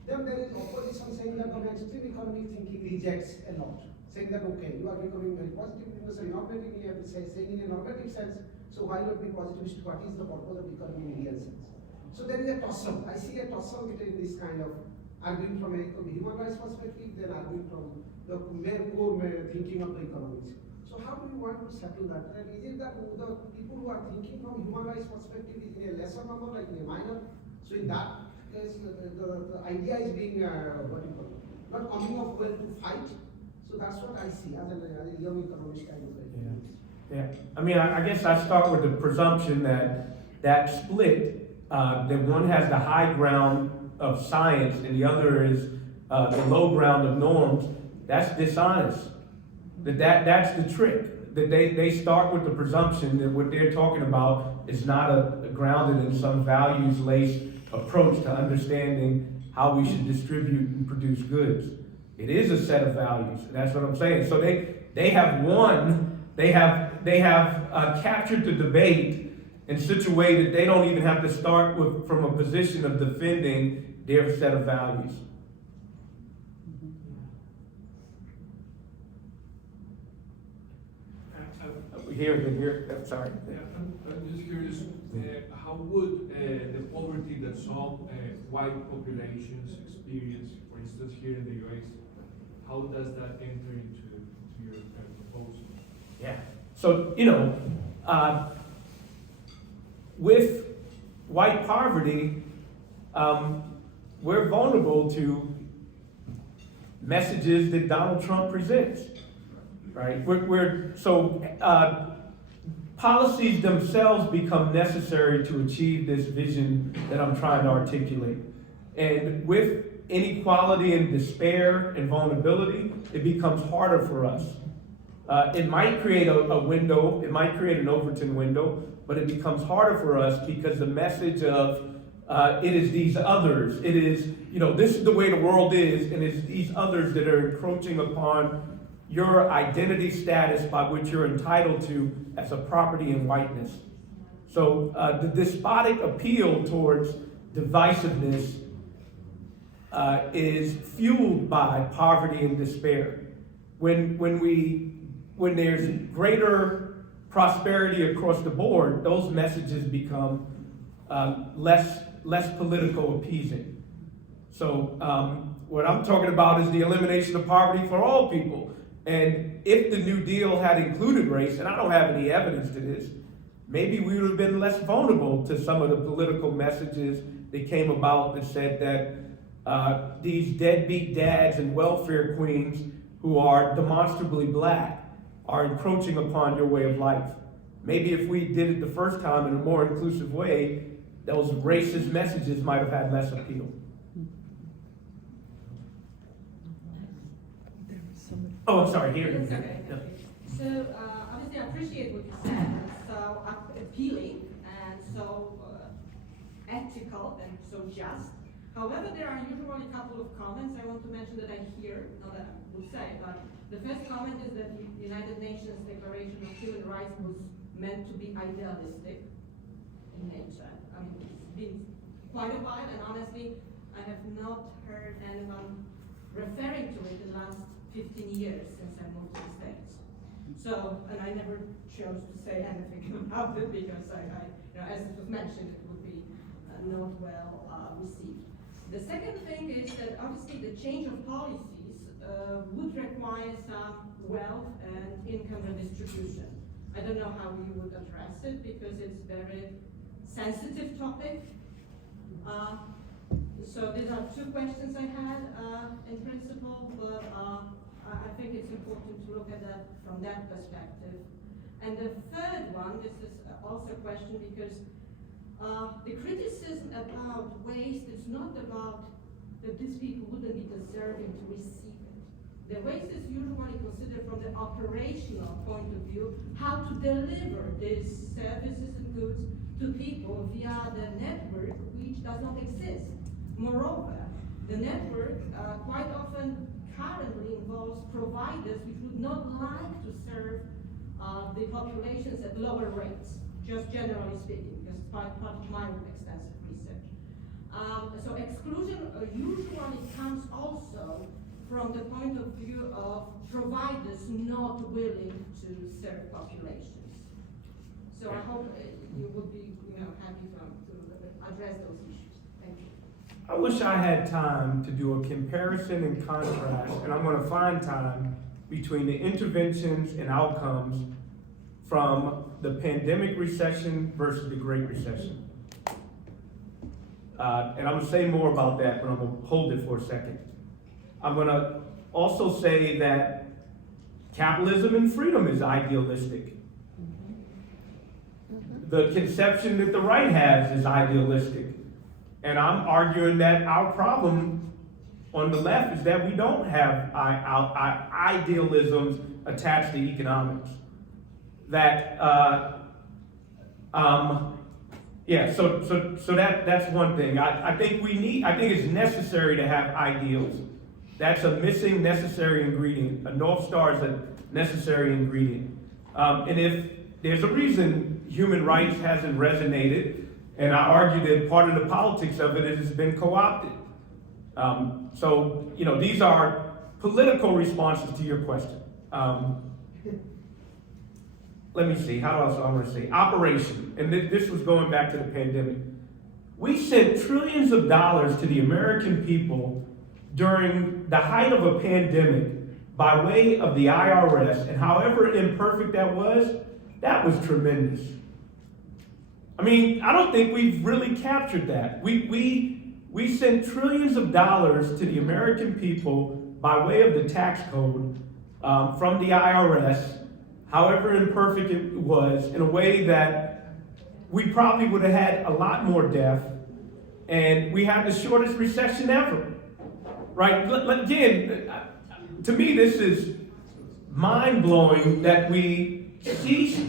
then there is opposition saying that the mainstream economic thinking rejects a lot, saying that okay, you are becoming very positive in the normative, you have saying in a normative sense, so why not be positivist? What is the purpose of economy in a real sense? So there is a toss-up. I see a toss-up between this kind of arguing from a human rights perspective, then arguing from the core thinking of the economics. So how do you want to settle that? And is it that the people who are thinking from human rights perspective is in a lesser number, like in a minor? So in that case, the idea is being not coming up well to fight. So that's what I see as a young economist kind of thing. Yeah. I mean, I guess I start with the presumption that split, that one has the high ground of science and the other is the low ground of norms. That's dishonest. That's the trick. That they start with the presumption that what they're talking about is not a grounded in some values-laced approach to understanding how we should distribute and produce goods. It is a set of values. That's what I'm saying. So they have won. They have captured the debate in such a way that they don't even have to start from a position of defending their set of values. Here. Sorry. Yeah, I'm just curious, how would the poverty that some white populations experience, for instance, here in the US, how does that enter into your proposal? Yeah. So, with white poverty, we're vulnerable to messages that Donald Trump presents, right? Policies themselves become necessary to achieve this vision that I'm trying to articulate. And with inequality and despair and vulnerability, it becomes harder for us It might create a window, it might create an Overton window, but it becomes harder for us because the message of it is these others, it is, this is the way the world is, and it's these others that are encroaching upon your identity status by which you're entitled to as a property in whiteness. So the despotic appeal towards divisiveness is fueled by poverty and despair. When there's greater prosperity across the board, those messages become less political appeasing. So what I'm talking about is the elimination of poverty for all people. And if the New Deal had included race, and I don't have any evidence to this, maybe we would have been less vulnerable to some of the political messages that came about that said that these deadbeat dads and welfare queens who are demonstrably black are encroaching upon your way of life. Maybe if we did it the first time in a more inclusive way, those racist messages might have had less appeal. Oh, I'm sorry, here. It's okay. Yeah. So, obviously, I appreciate what you said. So appealing and so ethical and so just. However, there are usually a couple of comments I want to mention that I hear, not that I would say, but the first comment is that the United Nations Declaration of Human Rights was meant to be idealistic in nature. I mean, it's been quite a while, and honestly, I have not heard anyone referring to it in the last 15 years since I moved to the States. So, and I never chose to say anything about it because as it was mentioned, it would be not well received. The second thing is that obviously the change of policies would require some wealth and income redistribution. I don't know how you would address it because it's a very sensitive topic. So these are two questions I had in principle, but I think it's important to look at that from that perspective. And the third one, this is also a question because the criticism about waste is not about that these people wouldn't be deserving to receive it. The waste is usually considered from the operational point of view, how to deliver these services and goods to people via the network which does not exist. Moreover, the network quite often currently involves providers which would not like to serve the populations at lower rates, just generally speaking, because it's part of my own extensive research. So exclusion usually comes also from the point of view of providers not willing to serve populations. So I hope you would be happy to address those issues. Thank you. I wish I had time to do a comparison and contrast, and I'm going to find time between the interventions and outcomes from the pandemic recession versus the Great Recession. And I'm going to say more about that, but I'm going to hold it for a second. I'm going to also say that capitalism and freedom is idealistic. The conception that the right has is idealistic. And I'm arguing that our problem on the left is that we don't have idealisms attached to economics. So that's one thing. I think it's necessary to have ideals. That's a missing necessary ingredient. A North Star is a necessary ingredient. And if there's a reason human rights hasn't resonated, and I argue that part of the politics of it has been co-opted. These are political responses to your question. Let me see, how else I'm gonna say? Operation, and this was going back to the pandemic. We sent trillions of dollars to the American people during the height of a pandemic by way of the IRS, and however imperfect that was tremendous. I mean, I don't think we've really captured that. We sent trillions of dollars to the American people by way of the tax code from the IRS, however imperfect it was, in a way that we probably would have had a lot more death, and we had the shortest recession ever, right? Again, to me, this is mind-blowing that we ceased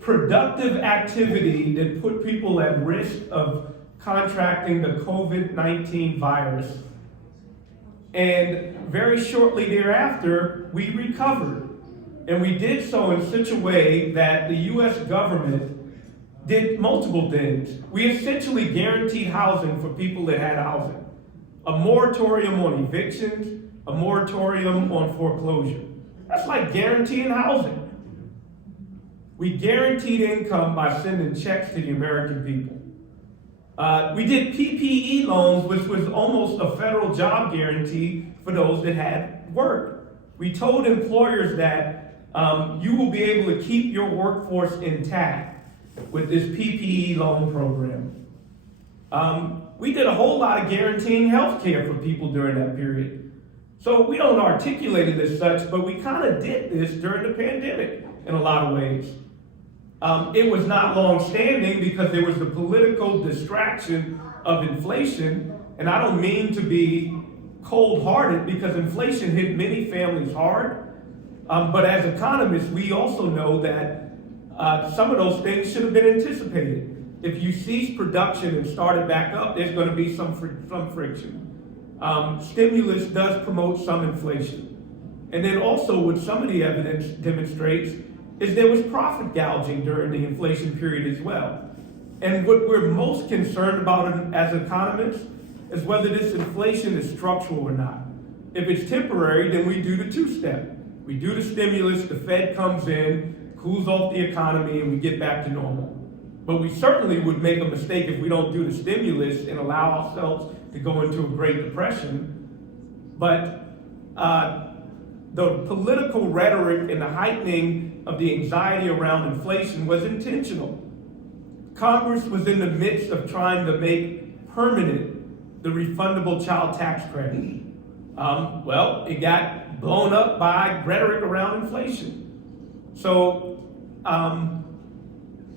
productive activity that put people at risk of contracting the COVID-19 virus. And very shortly thereafter, we recovered. And we did so in such a way that the US government did multiple things. We essentially guaranteed housing for people that had housing. A moratorium on evictions, a moratorium on foreclosure. That's like guaranteeing housing. We guaranteed income by sending checks to the American people. We did PPE loans, which was almost a federal job guarantee for those that had work. We told employers that you will be able to keep your workforce intact with this PPE loan program. We did a whole lot of guaranteeing health care for people during that period. So we don't articulate it as such, but we kind of did this during the pandemic in a lot of ways. It was not long-standing because there was the political distraction of inflation, and I don't mean to be cold-hearted because inflation hit many families hard, but as economists, we also know that some of those things should have been anticipated. If you cease production and start it back up, there's going to be some friction. Stimulus does promote some inflation. And then also what some of the evidence demonstrates is there was profit gouging during the inflation period as well. And what we're most concerned about as economists is whether this inflation is structural or not. If it's temporary, then we do the two-step. We do the stimulus, the Fed comes in, cools off the economy, and we get back to normal. But we certainly would make a mistake if we don't do the stimulus and allow ourselves to go into a Great Depression. But the political rhetoric and the heightening of the anxiety around inflation was intentional. Congress was in the midst of trying to make permanent the refundable child tax credit. Well, it got blown up by rhetoric around inflation. So,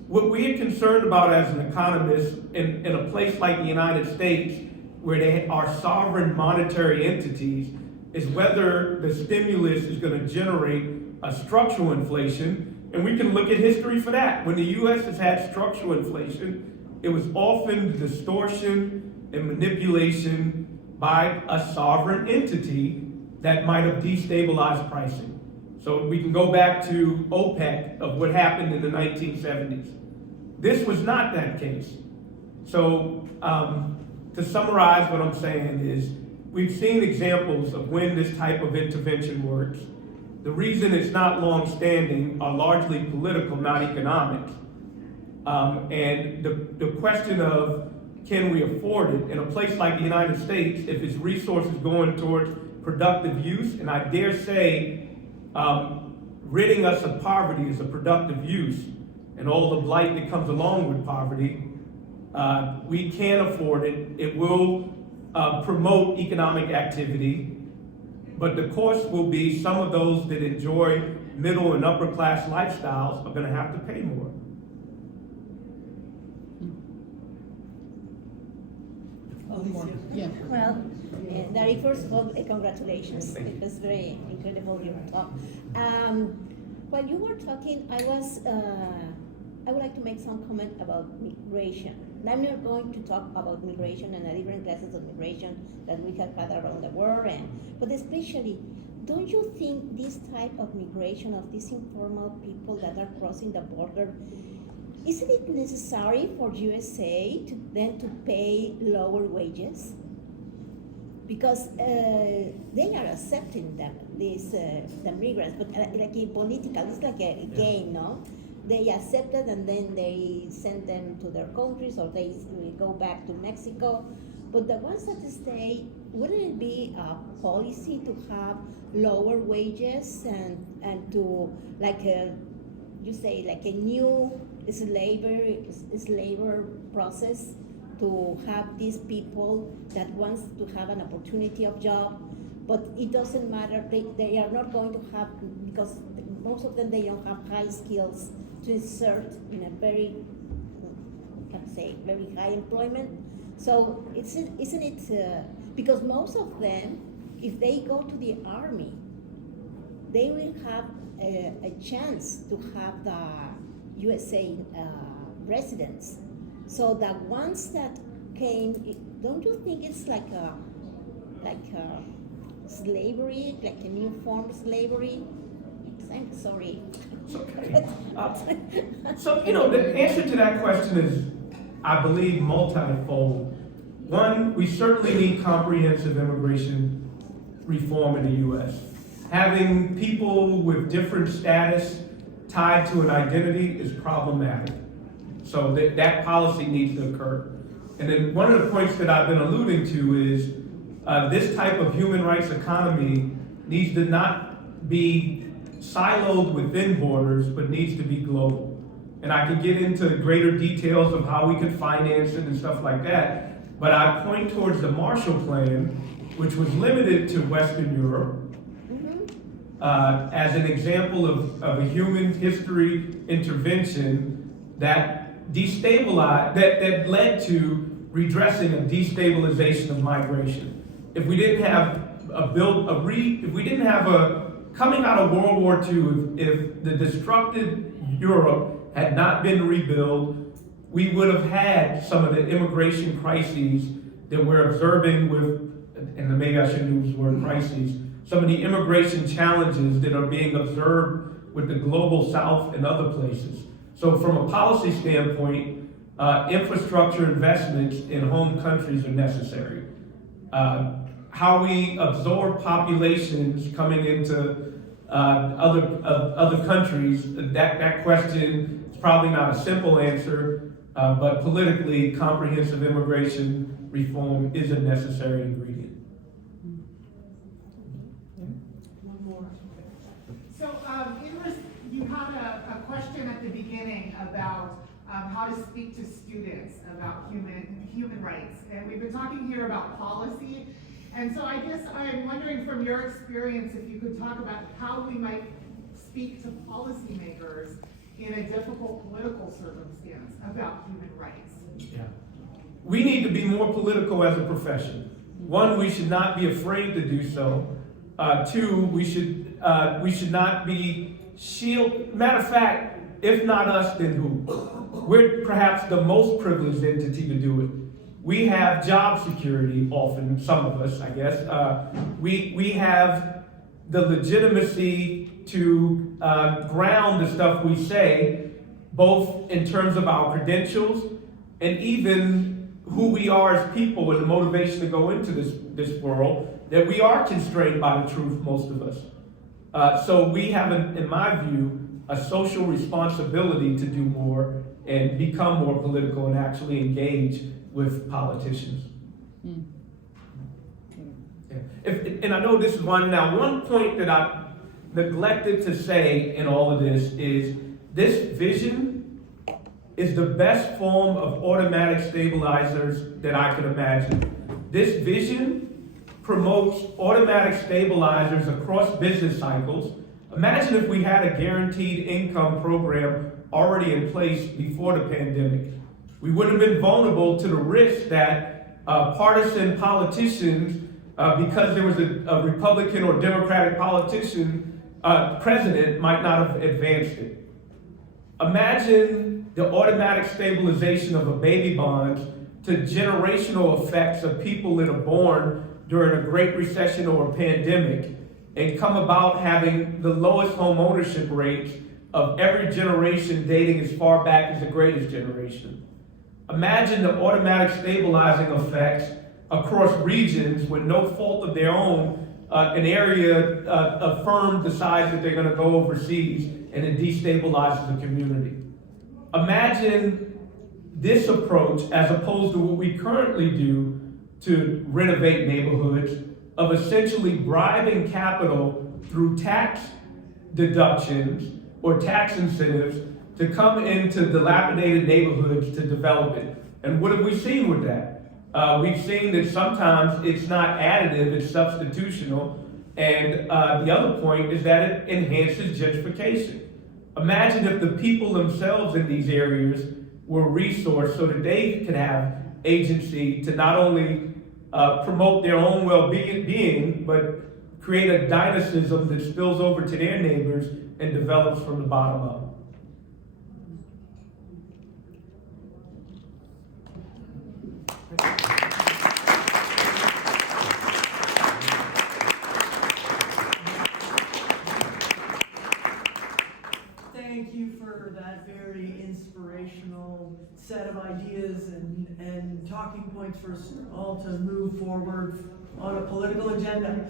what we are concerned about as an economist in a place like the United States, where they are sovereign monetary entities, is whether the stimulus is going to generate a structural inflation. And we can look at history for that. When the U.S. has had structural inflation, it was often distortion and manipulation by a sovereign entity that might have destabilized pricing. So we can go back to OPEC of what happened in the 1970s. This was not that case. So to summarize what I'm saying is, we've seen examples of when this type of intervention works. The reason it's not long-standing are largely political, not economic. And the question of can we afford it in a place like the United States if its resources going towards productive use, and I dare say ridding us of poverty is a productive use, and all the blight that comes along with poverty, we can afford it. It will promote economic activity, but the cost will be some of those that enjoy middle and upper class lifestyles are going to have to pay more. Yeah. Well, Darrick, first of all, congratulations. It was very incredible your talk. While you were talking, I would like to make some comment about migration. I'm not going to talk about migration and the different classes of migration that we have had around the world, but especially, don't you think this type of migration of these informal people that are crossing the border, isn't it necessary for USA to pay lower wages? Because they are accepting them, the migrants, but like in political, it's like a game, no? They accept it and then they send them to their countries or they go back to Mexico. But the ones that stay, wouldn't it be a policy to have lower wages and to, like you say, like a new slavery process to have these people that wants to have an opportunity of job, but it doesn't matter, they are not going to have, because most of them, they don't have high skills to insert in a very, very high employment. So isn't it, because most of them, if they go to the army, they will have a chance to have the USA residence. So the ones that came, don't you think it's like a slavery, like a new form of slavery? I'm sorry. It's okay. So, the answer to that question is, I believe, multifold. One, we certainly need comprehensive immigration reform in the U.S. Having people with different status tied to an identity is problematic. So that policy needs to occur. And then one of the points that I've been alluding to is this type of human rights economy needs to not be siloed within borders, but needs to be global. And I could get into greater details of how we could finance it and stuff like that, but I point towards the Marshall Plan, which was limited to Western Europe, as an example of a human history intervention that destabilized, that led to redressing a destabilization of migration. If we didn't have coming out of World War II, if the destructed Europe had not been rebuilt, we would have had some of the immigration crises that we're observing with, and maybe I shouldn't use the word crises, some of the immigration challenges that are being observed with the global South and other places. So from a policy standpoint, infrastructure investments in home countries are necessary. How we absorb populations coming into other countries, that question is probably not a simple answer, but politically, comprehensive immigration reform is a necessary ingredient. So, you had a question at the beginning about how to speak to students about human rights, and we've been talking here about policy. And so I guess I'm wondering from your experience if you could talk about how we might speak to policymakers in a difficult political circumstance about human rights. Yeah. We need to be more political as a profession. One, we should not be afraid to do so. Two, we should not be matter of fact, if not us, then who? We're perhaps the most privileged entity to do it. We have job security, often, some of us, I guess. We have the legitimacy to ground the stuff we say, both in terms of our credentials and even who we are as people and the motivation to go into this world, that we are constrained by the truth, most of us. So we have, in my view, a social responsibility to do more and become more political and actually engage with politicians. Yeah. And I know this is one point that I neglected to say in all of this is this vision is the best form of automatic stabilizers that I could imagine. This vision promotes automatic stabilizers across business cycles. Imagine if we had a guaranteed income program already in place before the pandemic. We wouldn't have been vulnerable to the risk that partisan politicians, because there was a Republican or Democratic politician, president, might not have advanced it. Imagine the automatic stabilization of a baby bonds to generational effects of people that are born during a Great Recession or a pandemic and come about having the lowest home ownership rates of every generation dating as far back as the greatest generation. Imagine the automatic stabilizing effects across regions with no fault of their own, an area, a firm decides that they're going to go overseas and it destabilizes the community. Imagine this approach as opposed to what we currently do to renovate neighborhoods of essentially bribing capital through tax deductions or tax incentives to come into dilapidated neighborhoods to develop it. And what have we seen with that? We've seen that sometimes it's not additive, it's substitutional. And the other point is that it enhances gentrification. Imagine if the people themselves in these areas were resourced so that they could have agency to not only promote their own well-being, but create a dynamism that spills over to their neighbors and develops from the bottom up. Thank you for that very inspirational set of ideas and talking points for us all to move forward on a political agenda.